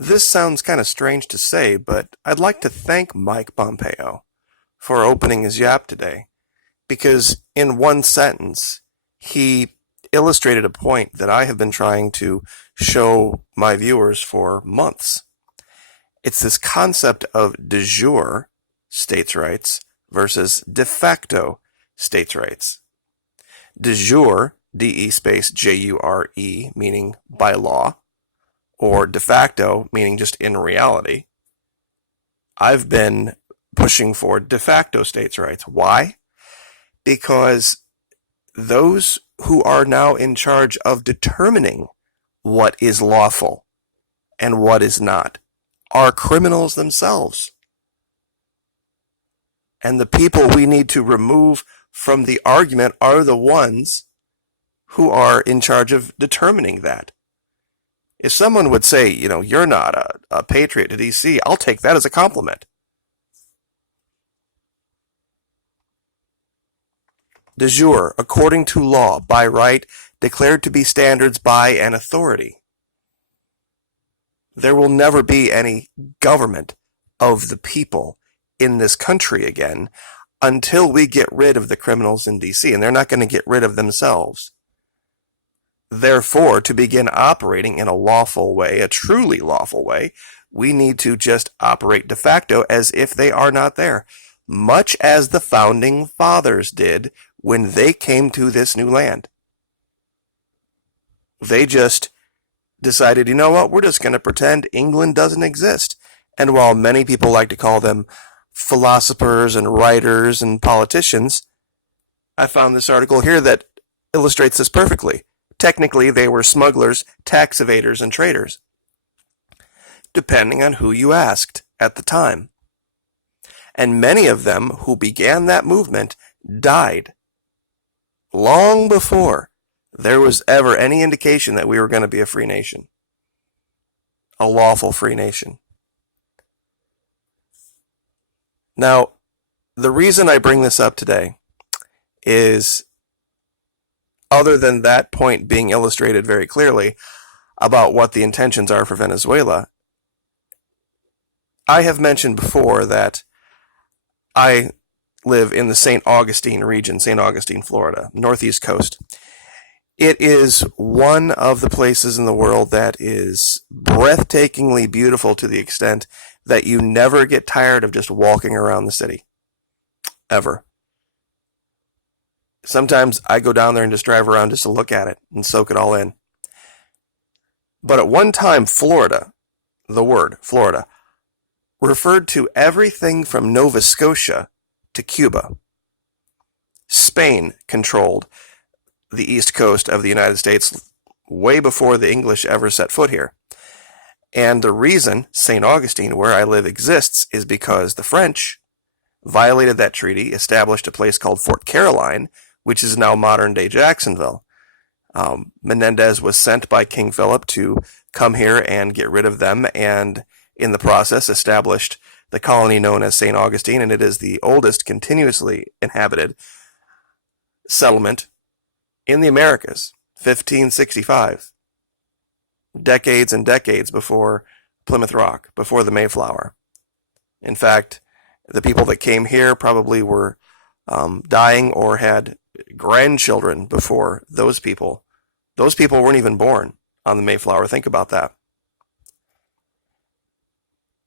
This sounds kind of strange to say, but I'd like to thank Mike Pompeo for opening his yap today, because in one sentence, he illustrated a point that I have been trying to show my viewers for months. It's this concept of de jure states' rights versus de facto states' rights. De jure, de space jure, meaning by law, or de facto, meaning just in reality. I've been pushing for de facto states' rights. Why? Because those who are now in charge of determining what is lawful and what is not are criminals themselves. And the people we need to remove from the argument are the ones who are in charge of determining that. If someone would say, you're not a patriot to DC, I'll take that as a compliment. De jure, according to law, by right, declared to be standards by an authority. There will never be any government of the people in this country again until we get rid of the criminals in DC, and they're not going to get rid of themselves. Therefore, to begin operating in a lawful way, a truly lawful way, we need to just operate de facto as if they are not there, much as the founding fathers did when they came to this new land. They just decided, you know what, we're just going to pretend England doesn't exist. And while many people like to call them philosophers and writers and politicians, I found this article here that illustrates this perfectly. Technically, they were smugglers, tax evaders, and traitors, depending on who you asked at the time. And many of them who began that movement died long before there was ever any indication that we were going to be a free nation, a lawful free nation. Now, the reason I bring this up today is, other than that point being illustrated very clearly about what the intentions are for Venezuela, I have mentioned before that I live in the St. Augustine region, St. Augustine, Florida, northeast coast. It is one of the places in the world that is breathtakingly beautiful to the extent that you never get tired of just walking around the city. Ever. Sometimes I go down there and just drive around just to look at it and soak it all in. But at one time, Florida, the word Florida, referred to everything from Nova Scotia to Cuba. Spain controlled the east coast of the United States way before the English ever set foot here. And the reason St. Augustine, where I live, exists is because the French violated that treaty, established a place called Fort Caroline, which is now modern-day Jacksonville. Menendez was sent by King Philip to come here and get rid of them, and in the process established the colony known as St. Augustine, and it is the oldest continuously inhabited settlement in the Americas, 1565. Decades and decades before Plymouth Rock, before the Mayflower. In fact, the people that came here probably were dying or had grandchildren before those people. Those people weren't even born on the Mayflower. Think about that.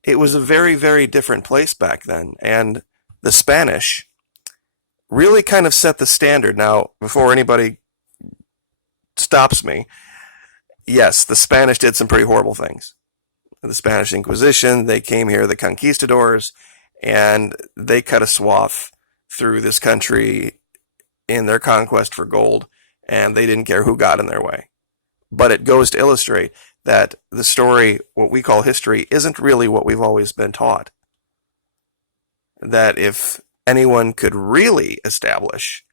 It was a very, very different place back then, and the Spanish really kind of set the standard. Now, before anybody stops me, yes, the Spanish did some pretty horrible things. The Spanish Inquisition, they came here, the conquistadors, and they cut a swath through this country in their conquest for gold, and they didn't care who got in their way. But it goes to illustrate that the story, what we call history, isn't really what we've always been taught. That if anyone could really establish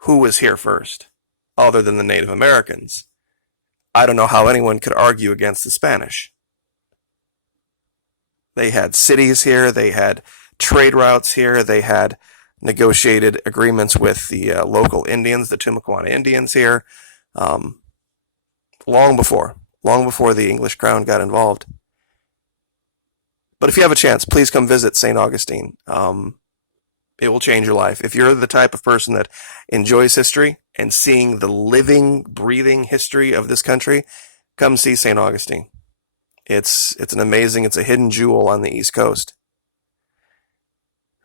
who was here first, other than the Native Americans, I don't know how anyone could argue against the Spanish. They had cities here, they had trade routes here, they had negotiated agreements with the local Indians, the Tumaquana Indians here, long before the English crown got involved. But if you have a chance, please come visit St. Augustine. It will change your life. If you're the type of person that enjoys history and seeing the living, breathing history of this country, come see St. Augustine. It's a hidden jewel on the East Coast.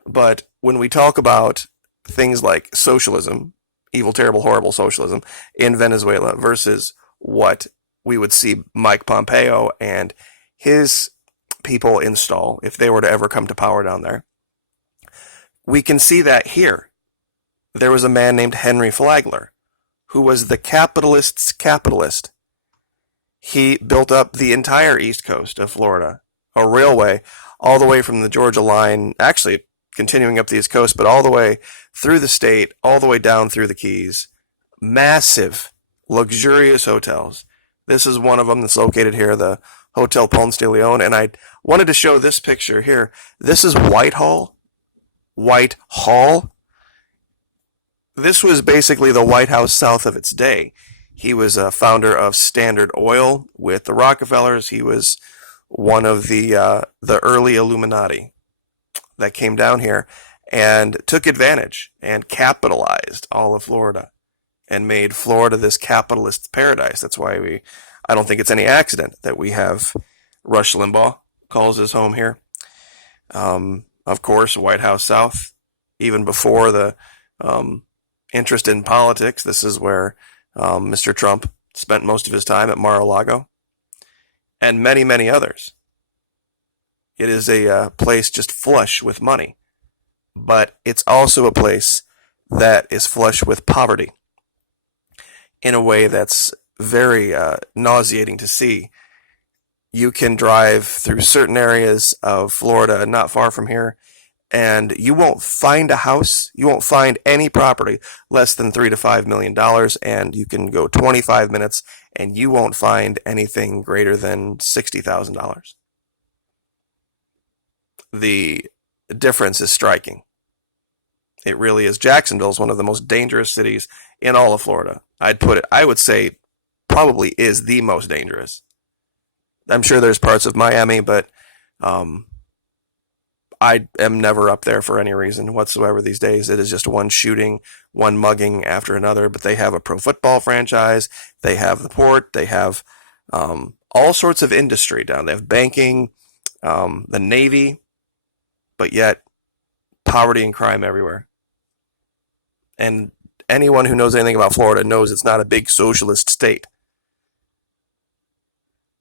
But when we talk about things like socialism, evil, terrible, horrible socialism in Venezuela versus what we would see Mike Pompeo and his people install if they were to ever come to power down there, we can see that here. There was a man named Henry Flagler who was the capitalist's capitalist. He built up the entire east coast of Florida, a railway all the way from the Georgia line, actually continuing up the east coast, but all the way through the state, all the way down through the Keys. Massive, luxurious hotels. This is one of them that's located here, the Hotel Ponce de Leon, and I wanted to show this picture here. This is Whitehall. Whitehall. This was basically the White House south of its day. He was a founder of Standard Oil with the Rockefellers. He was one of the early Illuminati that came down here and took advantage and capitalized all of Florida and made Florida this capitalist paradise. That's why I don't think it's any accident that we have Rush Limbaugh calls his home here. Of course, White House South, even before the interest in politics, this is where Mr. Trump spent most of his time at Mar-a-Lago, and many, many others. It is a place just flush with money, but it's also a place that is flush with poverty in a way that's very nauseating to see. You can drive through certain areas of Florida not far from here, and you won't find a house, you won't find any property less than $3 to $5 million, and you can go 25 minutes and you won't find anything greater than $60,000. The difference is striking. It really is. Jacksonville is one of the most dangerous cities in all of Florida. I would say probably is the most dangerous. I'm sure there's parts of Miami, but I am never up there for any reason whatsoever these days. It is just one shooting, one mugging after another. But they have a pro football franchise. They have the port. They have all sorts of industry down. They have banking, the Navy, but yet poverty and crime everywhere. And anyone who knows anything about Florida knows it's not a big socialist state.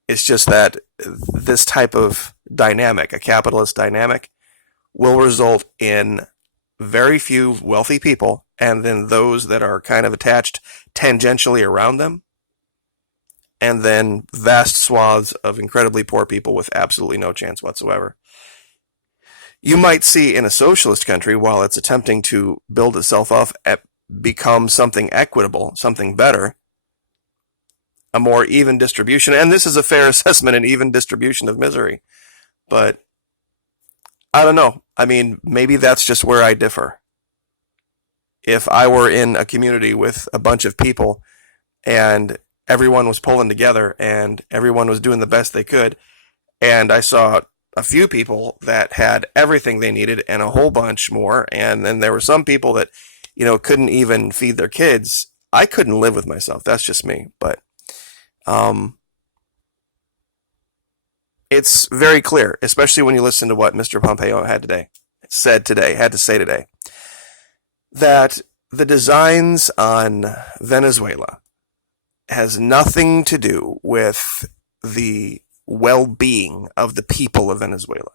It's just that this type of dynamic, a capitalist dynamic, will result in very few wealthy people, and then those that are kind of attached tangentially around them, and then vast swaths of incredibly poor people with absolutely no chance whatsoever. You might see in a socialist country, while it's attempting to build itself up, become something equitable, something better, a more even distribution, and this is a fair assessment, an even distribution of misery. But I don't know. I mean, maybe that's just where I differ. If I were in a community with a bunch of people and everyone was pulling together and everyone was doing the best they could, and I saw a few people that had everything they needed and a whole bunch more, and then there were some people that, couldn't even feed their kids, I couldn't live with myself. That's just me. But it's very clear, especially when you listen to what Mr. Pompeo had to say today, that the designs on Venezuela has nothing to do with the well-being of the people of Venezuela.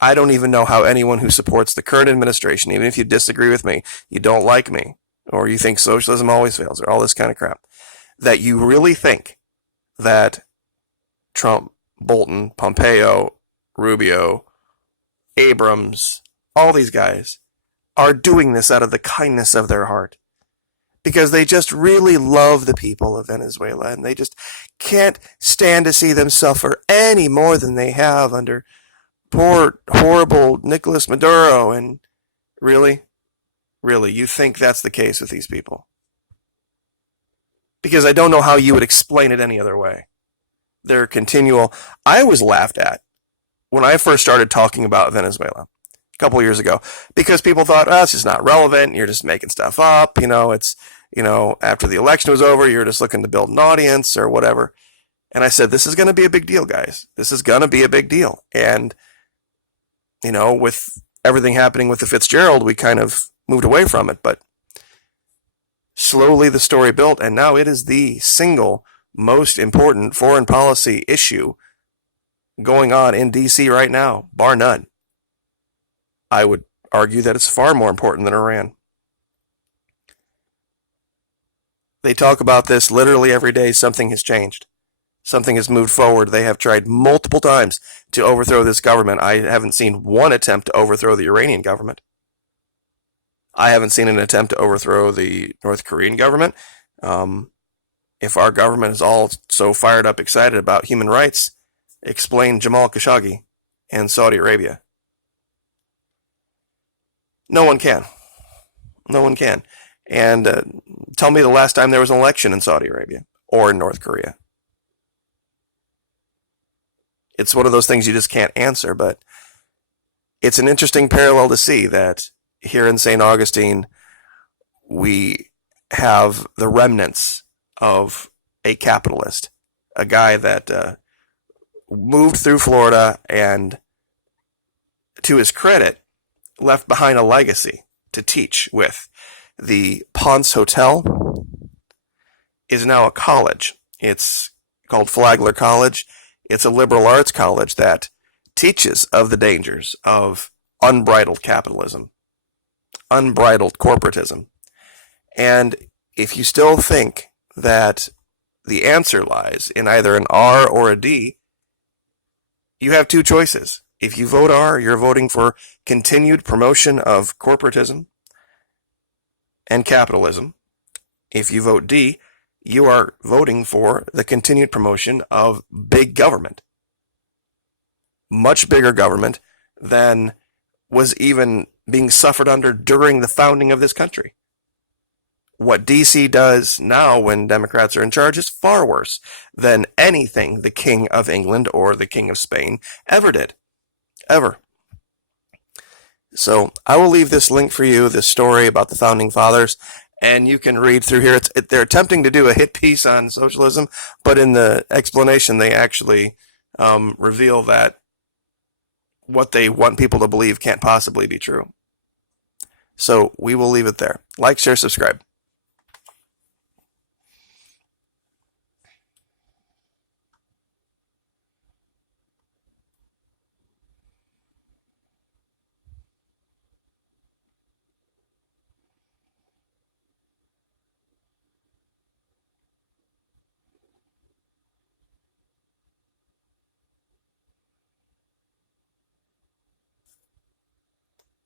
I don't even know how anyone who supports the current administration, even if you disagree with me, you don't like me, or you think socialism always fails, or all this kind of crap, that you really think that Trump, Bolton, Pompeo, Rubio, Abrams, all these guys are doing this out of the kindness of their heart, because they just really love the people of Venezuela, and they just can't stand to see them suffer any more than they have under poor, horrible Nicolas Maduro. And really, you think that's the case with these people? Because I don't know how you would explain it any other way. Their continual. I was laughed at when I first started talking about Venezuela a couple years ago because people thought, oh, it's just not relevant. You're just making stuff up. It's, after the election was over, you're just looking to build an audience or whatever. And I said, this is going to be a big deal, guys. This is going to be a big deal. And, with everything happening with the Fitzgerald, we kind of moved away from it. But slowly the story built, and now it is the single most important foreign policy issue going on in D.C. right now, bar none. I would argue that it's far more important than Iran. They talk about this literally every day. Something has changed. Something has moved forward. They have tried multiple times to overthrow this government. I haven't seen one attempt to overthrow the Iranian government. I haven't seen an attempt to overthrow the North Korean government. If our government is all so fired up, excited about human rights, explain Jamal Khashoggi and Saudi Arabia. No one can. No one can. And tell me the last time there was an election in Saudi Arabia or in North Korea. It's one of those things you just can't answer, but it's an interesting parallel to see that here in St. Augustine, we have the remnants of a capitalist, a guy that moved through Florida and, to his credit, left behind a legacy to teach with. The Ponce Hotel is now a college. It's called Flagler College. It's a liberal arts college that teaches of the dangers of unbridled capitalism, unbridled corporatism. And if you still think that the answer lies in either an R or a D, you have two choices. If you vote R, you're voting for continued promotion of corporatism and capitalism. If you vote D, you are voting for the continued promotion of big government. Much bigger government than was even being suffered under during the founding of this country. What DC does now when Democrats are in charge is far worse than anything the King of England or the King of Spain ever did. Ever. So I will leave this link for you, this story about the Founding Fathers, and you can read through here. They're attempting to do a hit piece on socialism, but in the explanation they actually reveal that what they want people to believe can't possibly be true. So we will leave it there. Like, share, subscribe.